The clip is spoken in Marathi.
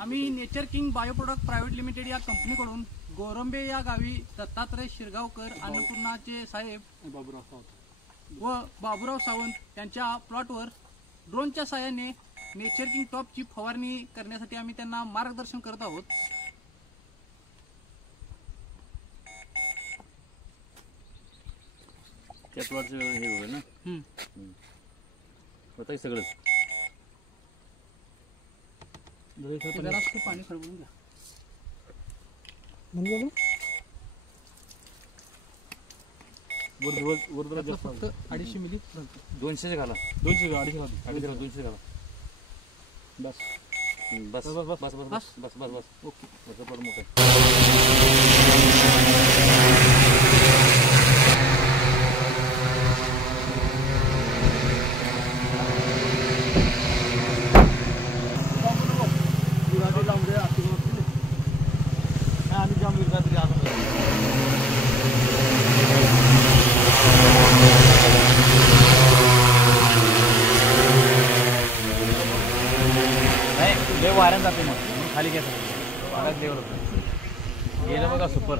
आम्ही nature king bio product private limited या कंपनीकडून गोरंबे या गावी दत्तात्रय शिरगावकर अन्नपूर्णाचे साहेब व बाबूराव सावंत यांच्या प्लॉटवर ड्रोनच्या साहाय्याने नेचर किंग टॉपची फवारणी करण्यासाठी आम्ही त्यांना मार्गदर्शन करत आहोत। त्या प्लॉटचं हे होईल ना होतं सगळंच जरासं पाणी खळबळून घ्या फक्त 250 मिली 200 घाला 200 घाला बस बस बस बस बस बस बस बस ओके त्याचं पण मोठं वाऱ्यात जाते मग खाली घ्यायचं लेवल गेलं बघा सुपर